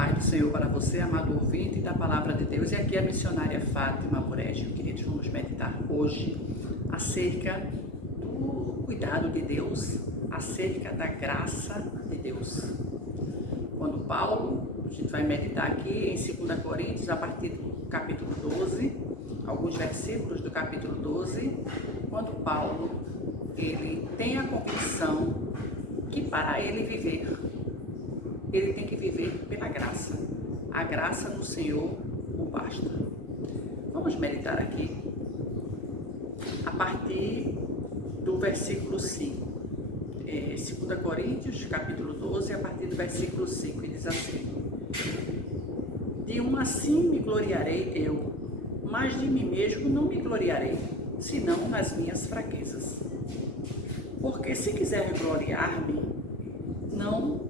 Paz do Senhor para você, amado ouvinte da Palavra de Deus. E aqui é a missionária Fátima Burégio. Queridos, vamos meditar hoje acerca do cuidado de Deus, acerca da graça de Deus. Quando Paulo, a gente vai meditar aqui em 2 Coríntios, a partir do capítulo 12, alguns versículos do capítulo 12, quando Paulo, ele tem a convicção que para ele viver, ele tem que viver pela graça. A graça do Senhor o basta. Vamos meditar aqui a partir do versículo 5. 2 Coríntios, capítulo 12, a partir do versículo 5, e diz assim: de um assim me gloriarei eu, mas de mim mesmo não me gloriarei, senão nas minhas fraquezas. Porque se quiser gloriar-me, não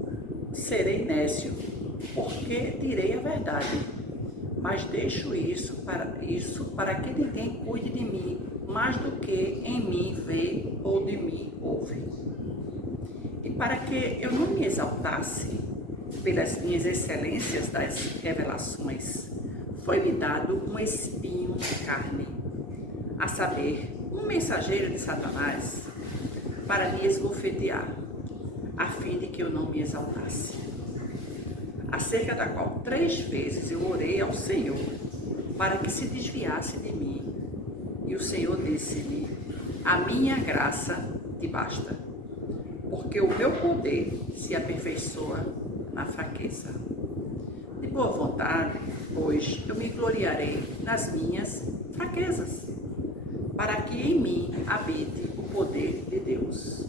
serei nécio, porque direi a verdade, mas deixo isso para que ninguém cuide de mim mais do que em mim vê ou de mim ouve. E para que eu não me exaltasse pelas minhas excelências das revelações, foi-me dado um espinho de carne, a saber, um mensageiro de Satanás, para me esbofetear, a fim de que eu não me exaltasse. Acerca da qual 3 vezes eu orei ao Senhor, para que se desviasse de mim. E o Senhor disse-me: a minha graça te basta, porque o meu poder se aperfeiçoa na fraqueza. De boa vontade, pois, eu me gloriarei nas minhas fraquezas, para que em mim habite o poder de Deus.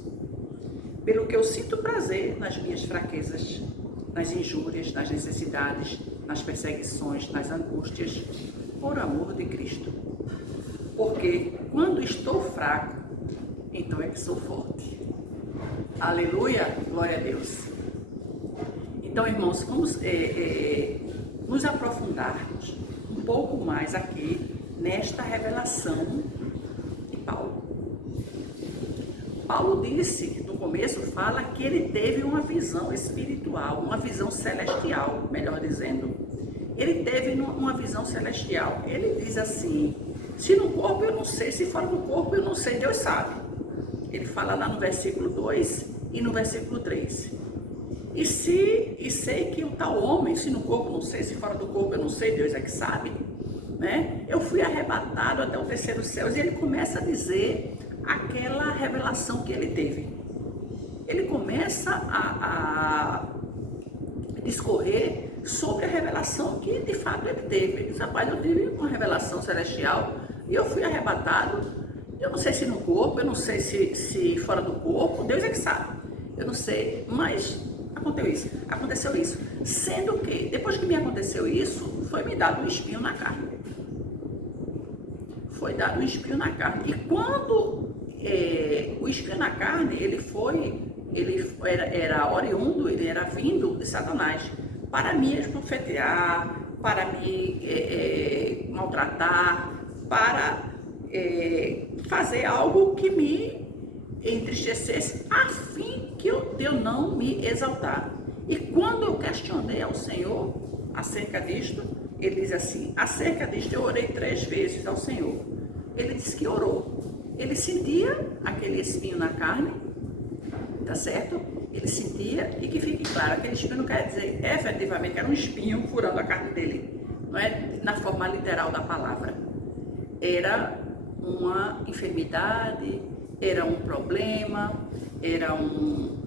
Pelo que eu sinto prazer nas minhas fraquezas, nas injúrias, nas necessidades, nas perseguições, nas angústias, por amor de Cristo. Porque quando estou fraco, então é que sou forte. Aleluia, glória a Deus. Então, irmãos, vamos nos aprofundarmos um pouco mais aqui nesta revelação de Paulo. Paulo disse, no começo, fala que ele teve uma visão espiritual, uma visão celestial, melhor dizendo. Ele teve uma visão celestial. Ele diz assim: se no corpo eu não sei, se fora do corpo eu não sei, Deus sabe. Ele fala lá no versículo 2 e no versículo 3. E sei que o tal homem, se no corpo não sei, se fora do corpo eu não sei, Deus é que sabe, né? Eu fui arrebatado até o terceiro céu. E ele começa a dizer aquela revelação que ele teve. Ele começa a discorrer sobre a revelação que de fato ele teve. Ele diz: rapaz, eu tive uma revelação celestial e eu fui arrebatado. Eu não sei se no corpo, eu não sei se fora do corpo, Deus é que sabe. Eu não sei, mas aconteceu isso. Sendo que, depois que me aconteceu isso, foi me dado um espinho na carne. Foi dado um espinho na carne. E quando o espinho na carne, era oriundo, ele era vindo de Satanás para me esbofetear, para me maltratar, para fazer algo que me entristecesse, a fim que eu não me exaltar. E quando eu questionei ao Senhor acerca disto, ele diz assim: acerca disto eu orei 3 vezes ao Senhor. Ele disse que orou. Ele sentia aquele espinho na carne, tá certo? Ele sentia, e que fique claro, aquele espinho não quer dizer efetivamente que era um espinho furando a carne dele, não é na forma literal da palavra. Era uma enfermidade, era um problema, era um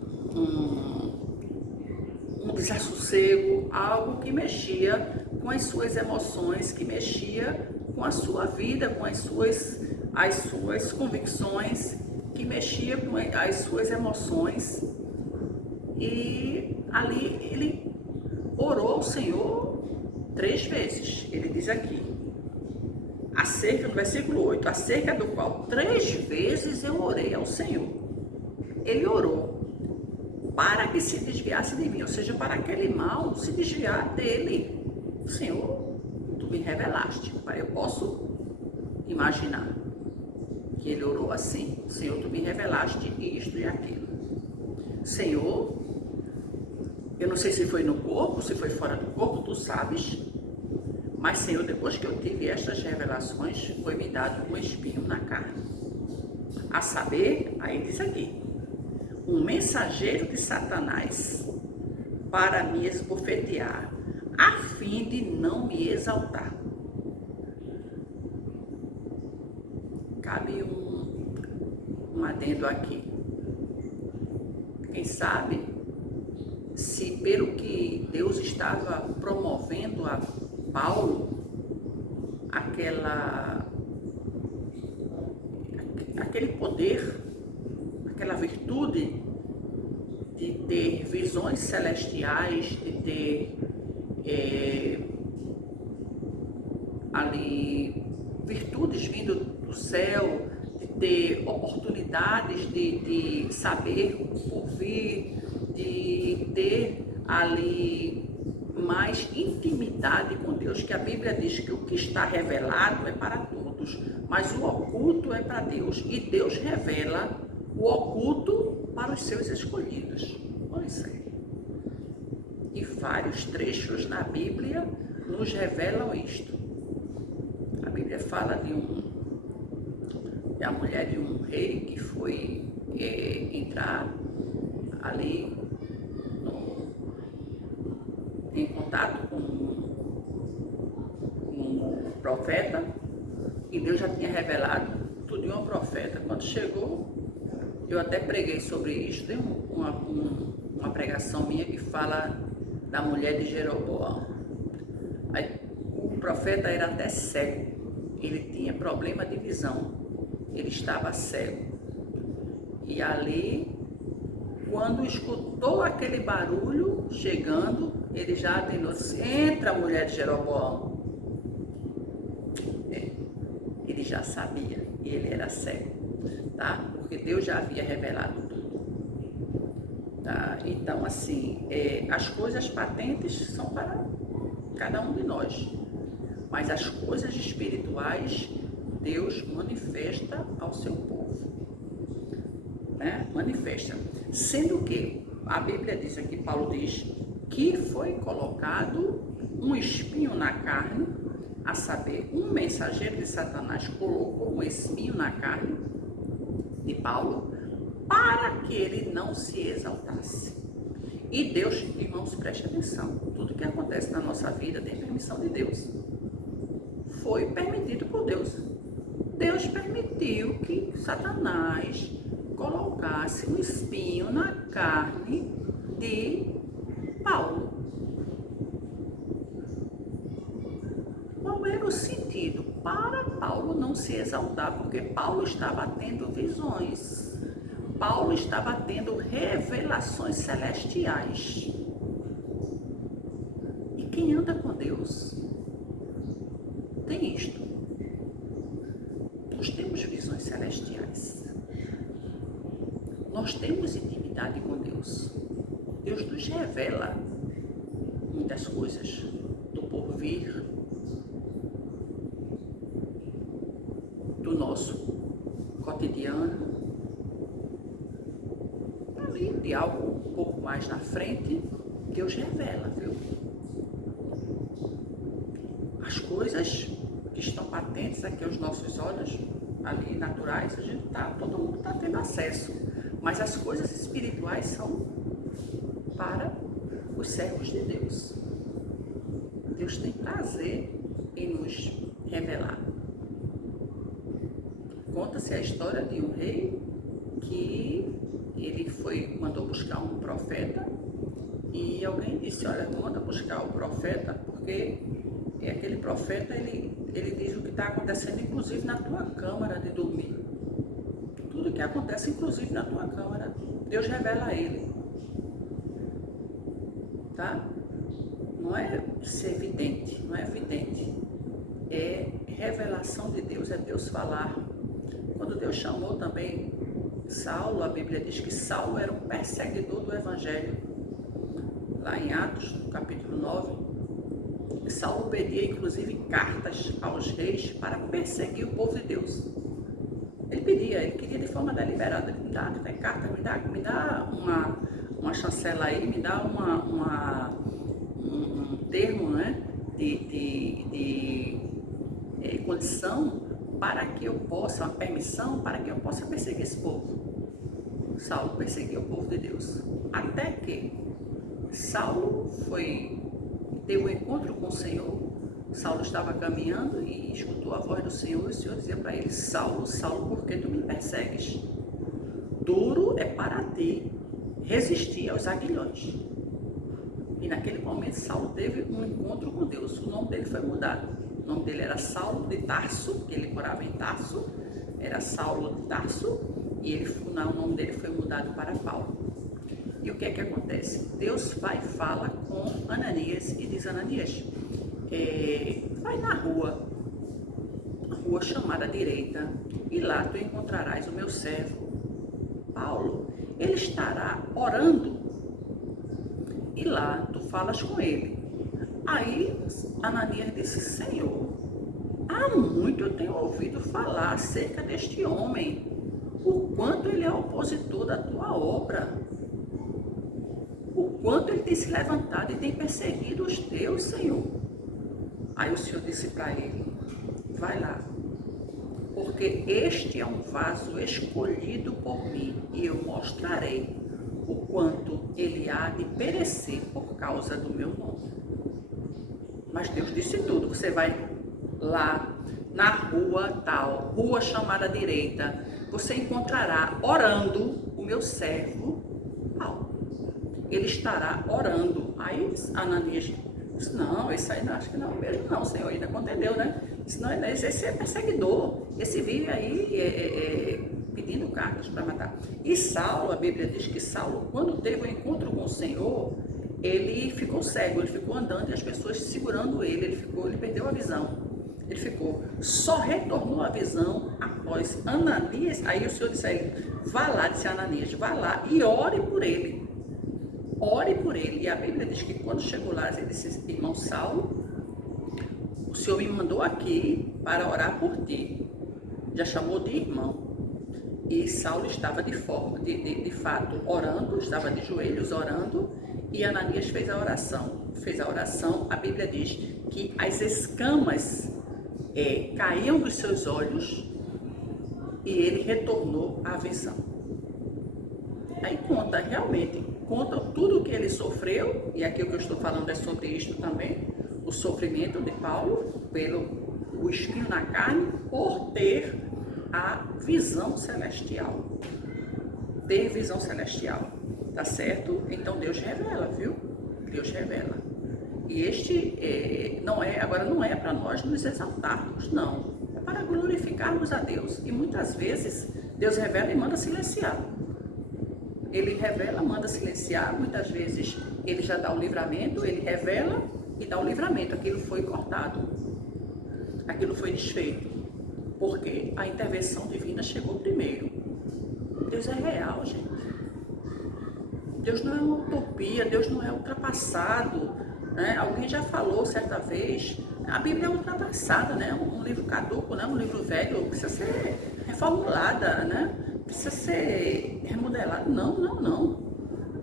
desassossego, algo que mexia com as suas emoções, que mexia com a sua vida, com as suas convicções, que mexia com as suas emoções. E ali ele orou ao Senhor 3 vezes. Ele diz aqui, no versículo 8, acerca do qual 3 vezes eu orei ao Senhor. Ele orou para que se desviasse de mim, ou seja, para aquele mal se desviar dele. Senhor, tu me revelaste. Eu posso imaginar que ele orou assim: Senhor, tu me revelaste isto e aquilo. Senhor, Eu não sei se foi no corpo, se foi fora do corpo, tu sabes. Mas, Senhor, depois que eu tive estas revelações, foi me dado um espinho na carne. A saber, aí diz aqui, um mensageiro de Satanás para me esbofetear, a fim de não me exaltar. Cabe um adendo aqui. Quem sabe, se pelo que Deus estava promovendo a Paulo, aquele poder, aquela virtude de ter visões celestiais, de ter ali virtudes vindo do céu, de ter oportunidades de saber ouvir, de ter ali mais intimidade com Deus, que a Bíblia diz que o que está revelado é para todos, mas o oculto é para Deus, e Deus revela o oculto para os seus escolhidos. Olha isso aí. E vários trechos na Bíblia nos revelam isto. A Bíblia fala da mulher de um rei que foi entrar ali em contato com um profeta, e Deus já tinha revelado tudo de um profeta. Quando chegou, eu até preguei sobre isso, tem uma pregação minha que fala da mulher de Jeroboão. Aí, o profeta era até cego, ele tinha problema de visão, ele estava cego. E ali, quando escutou aquele barulho chegando, ele já atenou, entra a mulher de Jeroboão. Ele já sabia, e ele era cego, tá? Porque Deus já havia revelado tudo. Tá? Então, assim, as coisas patentes são para cada um de nós, mas as coisas espirituais, Deus manifesta ao seu povo, né? Manifesta. Sendo que a Bíblia diz aqui, Paulo diz, que foi colocado um espinho na carne, a saber, um mensageiro de Satanás colocou um espinho na carne de Paulo, para que ele não se exaltasse. E Deus, irmãos, preste atenção, tudo que acontece na nossa vida tem permissão de Deus. Foi permitido por Deus. Deus permitiu que Satanás colocasse um espinho na carne de Paulo. Qual era o sentido? Para Paulo não se exaltar, porque Paulo estava tendo visões. Paulo estava tendo revelações celestiais. E quem anda com Deus tem isto. Nós temos visões celestiais. Nós temos intimidade com Deus. Deus nos revela muitas coisas do porvir, do nosso cotidiano, ali de algo um pouco mais na frente. Deus revela, viu? As coisas que estão patentes aqui aos nossos olhos, ali naturais, todo mundo está tendo acesso, mas as coisas espirituais são para os servos de Deus. Deus tem prazer em nos revelar. Conta-se a história de um rei que ele mandou buscar um profeta, e alguém disse, olha, manda buscar o profeta, porque aquele profeta, ele diz o que está acontecendo, inclusive na tua câmara de dormir. Tudo que acontece, inclusive na tua câmara, Deus revela a ele. Tá? Não é ser vidente, não é vidente. É revelação de Deus, é Deus falar. Quando Deus chamou também Saulo, a Bíblia diz que Saulo era um perseguidor do Evangelho. Lá em Atos, no capítulo 9, Saulo pedia inclusive cartas aos reis para perseguir o povo de Deus. Ele queria de forma deliberada, me dá carta, me dá uma chancela aí, me dá condição para que eu possa, uma permissão para que eu possa perseguir esse povo. Saulo perseguiu o povo de Deus. Até que Saulo teve um encontro com o Senhor. Saulo estava caminhando e escutou a voz do Senhor, e o Senhor dizia para ele: Saulo, Saulo, por que tu me persegues? Duro é para ti resistir aos aguilhões. E naquele momento Saulo teve um encontro com Deus. O nome dele foi mudado. O nome dele era Saulo de Tarso, que ele morava em Tarso. Era Saulo de Tarso, e o nome dele foi mudado para Paulo. E o que é que acontece? Deus vai e fala com Ananias e diz: Ananias, vai na rua chamada direita, e lá tu encontrarás o meu servo Paulo. Ele estará orando, e lá tu falas com ele. Aí Ananias disse: Senhor, há muito eu tenho ouvido falar acerca deste homem, o quanto ele é opositor da tua obra, o quanto ele tem se levantado e tem perseguido os teus, Senhor. Aí o Senhor disse para ele: vai lá, porque este é um vaso escolhido por mim, e eu mostrarei o quanto ele há de perecer por causa do meu nome. Mas Deus disse tudo: você vai lá na rua tal, rua chamada direita, você encontrará orando o meu servo Paulo. Ele estará orando. Aí Ananias disse: não, isso aí não, acho que não mesmo não, Senhor, ainda entendeu, né? Senão esse é perseguidor, esse vive aí pedindo cartas para matar. E Saulo, a Bíblia diz que Saulo, quando teve um encontro com o Senhor, ele ficou cego, ele ficou andando e as pessoas segurando ele perdeu a visão. Ele só retornou a visão após Ananias. Aí o Senhor disse a ele: vá lá, disse a Ananias, vá lá e ore por ele. Ore por ele. E a Bíblia diz que quando chegou lá, ele disse: irmão Saulo, o Senhor me mandou aqui para orar por ti. Já chamou de irmão. E Saulo estava de fato orando, estava de joelhos orando, e Ananias fez a oração. A Bíblia diz que as escamas caíam dos seus olhos e ele retornou à visão. Aí conta tudo o que ele sofreu, e aqui o que eu estou falando é sobre isto também, o sofrimento de Paulo o espinho na carne, por ter a visão celestial. Ter visão celestial, tá certo? Então Deus revela, viu? Deus revela. E não é para nós nos exaltarmos, não. É para glorificarmos a Deus. E muitas vezes Deus revela e manda silenciar. Ele revela, manda silenciar. Muitas vezes ele já dá o livramento, ele revela e dá o livramento. Aquilo foi cortado, aquilo foi desfeito, porque a intervenção divina chegou primeiro. Deus é real, gente. Deus não é uma utopia, Deus não é ultrapassado, né? Alguém já falou certa vez, a Bíblia é ultrapassada, né? Um livro caduco, né? Um livro velho, precisa ser reformulada, né? Precisa ser remodelado. Não.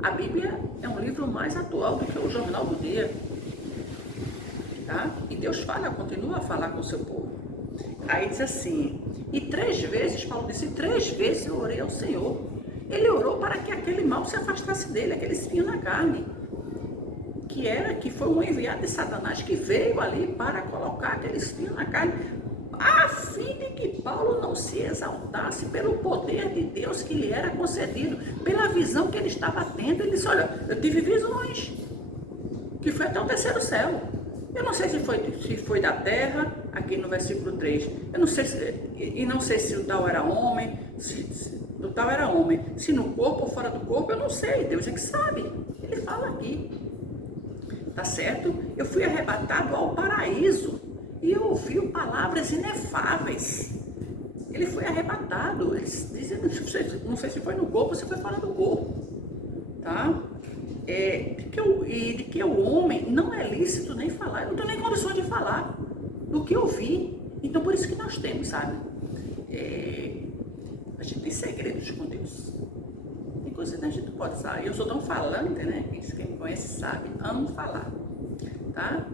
A Bíblia é um livro mais atual do que o Jornal do Dia. Tá? E Deus continua a falar com o seu povo. Aí diz assim: e 3 vezes, Paulo disse, 3 vezes eu orei ao Senhor. Ele orou para que aquele mal se afastasse dele, aquele espinho na carne, que foi um enviado de Satanás que veio ali para colocar aquele espinho na carne, a fim de que Paulo não se exaltasse pelo poder de Deus que lhe era concedido, pela visão que ele estava tendo. Ele disse: olha, eu tive visões, que foi até o 3º céu. Eu não sei se foi da terra, aqui no versículo 3. Eu não sei se o tal era homem, o tal era homem. Se no corpo ou fora do corpo, eu não sei. Deus é que sabe. Ele fala aqui. Tá certo? Eu fui arrebatado ao paraíso e eu ouvi palavras inefáveis. Ele foi arrebatado. Eles dizem, não sei se foi no corpo ou se foi fora do corpo. Tá? De que o homem não é lícito nem falar. Eu não tenho nem condições de falar do que eu vi. Então, por isso que nós temos, sabe? A gente tem segredos com Deus. Tem coisas que a gente pode saber. Eu sou tão falante, né? Quem me conhece sabe. Amo falar. Tá?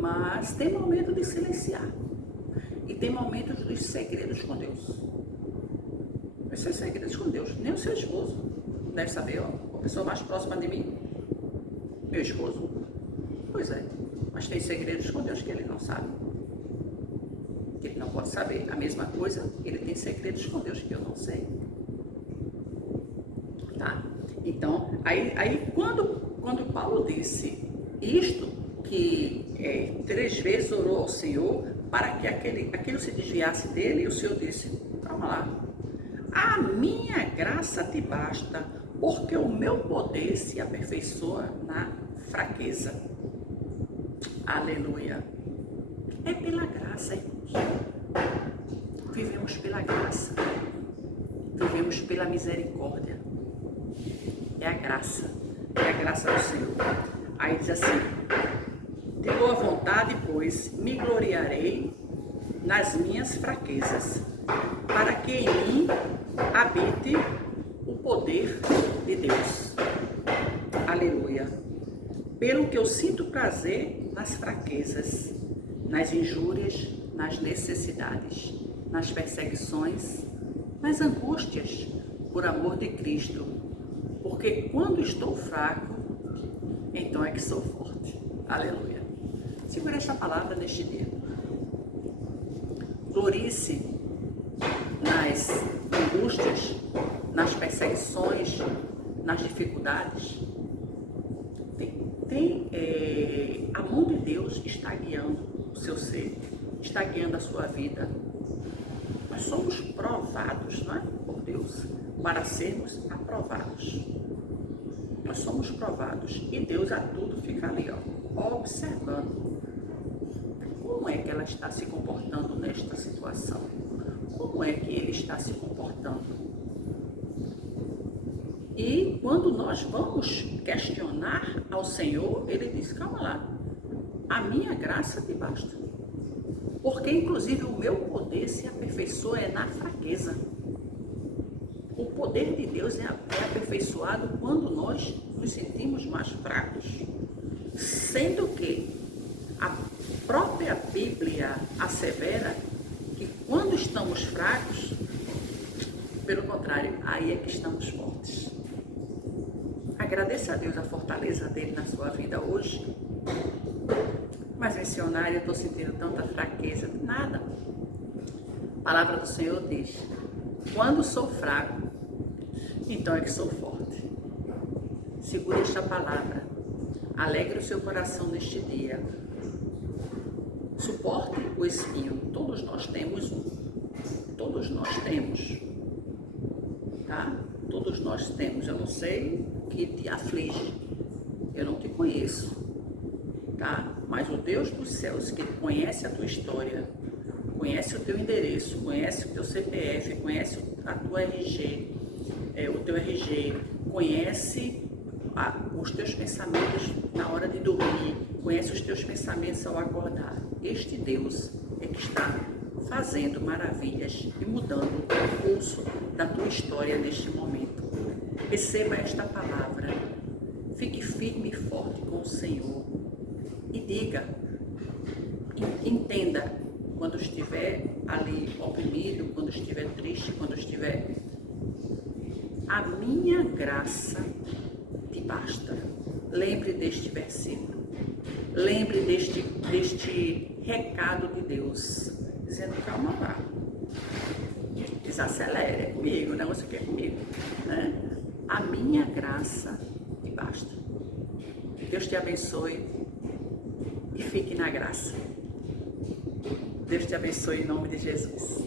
Mas tem momento de silenciar. E tem momentos dos segredos com Deus. Os seus segredos com Deus. Nem o seu esposo deve saber, ó. A pessoa mais próxima de mim, meu esposo. Pois é. Mas tem segredos com Deus que ele não sabe. Que ele não pode saber. A mesma coisa, ele tem segredos com Deus que eu não sei. Tá? Então, aí quando Paulo disse isto, que 3 vezes orou ao Senhor para que aquilo se desviasse dele, e o Senhor disse, calma lá, a minha graça te basta, porque o meu poder se aperfeiçoa na fraqueza. Aleluia. É pela graça, irmãos. Vivemos pela graça. Vivemos pela misericórdia. É a graça do Senhor. Aí diz assim, de boa vontade, pois, me gloriarei nas minhas fraquezas, para que em mim habite o poder de Deus. Aleluia. Pelo que eu sinto prazer nas fraquezas, nas injúrias, nas necessidades, nas perseguições, nas angústias, por amor de Cristo. Porque quando estou fraco, então é que sou forte. Aleluia. Segura esta palavra neste dia. Glorie-se nas angústias, nas perseguições, nas dificuldades. A mão de Deus está guiando o seu ser, está guiando a sua vida. Nós somos provados, não é? Por Deus, para sermos aprovados. Nós somos provados e Deus a tudo fica ali, ó, observando. Como é que ela está se comportando nesta situação? Como é que ele está se comportando? E quando nós vamos questionar ao Senhor, ele diz, calma lá, a minha graça te basta. Porque inclusive o meu poder se aperfeiçoa na fraqueza. O poder de Deus é aperfeiçoado quando nós nos sentimos mais fracos. Sendo que a própria Bíblia assevera que quando estamos fracos, pelo contrário, aí é que estamos fortes. Agradeça a Deus a fortaleza dele na sua vida hoje. Mas, missionário, eu estou sentindo tanta fraqueza. Nada. A palavra do Senhor diz, quando sou fraco, então é que sou forte. Segure esta palavra. Alegre o seu coração neste dia. Suporte o espinho. Todos nós temos um. Todos nós temos. Tá? Todos nós temos. Eu não sei o que te aflige. Eu não te conheço. Tá? Mas o Deus dos céus, que conhece a tua história, conhece o teu endereço, conhece o teu CPF, conhece a tua RG, o teu RG, conhece os teus pensamentos na hora de dormir, conhece os teus pensamentos ao acordar. Este Deus é que está fazendo maravilhas e mudando o curso da tua história neste momento. Receba esta palavra, fique firme e forte com o Senhor e diga, entenda, quando estiver ali oprimido, quando estiver triste, quando estiver, a minha graça te basta. Lembre deste versículo, lembre deste recado de Deus, dizendo, calma lá, desacelere, é comigo, não, você quer comigo, né? A minha graça te basta. Deus te abençoe e fique na graça. Deus te abençoe em nome de Jesus.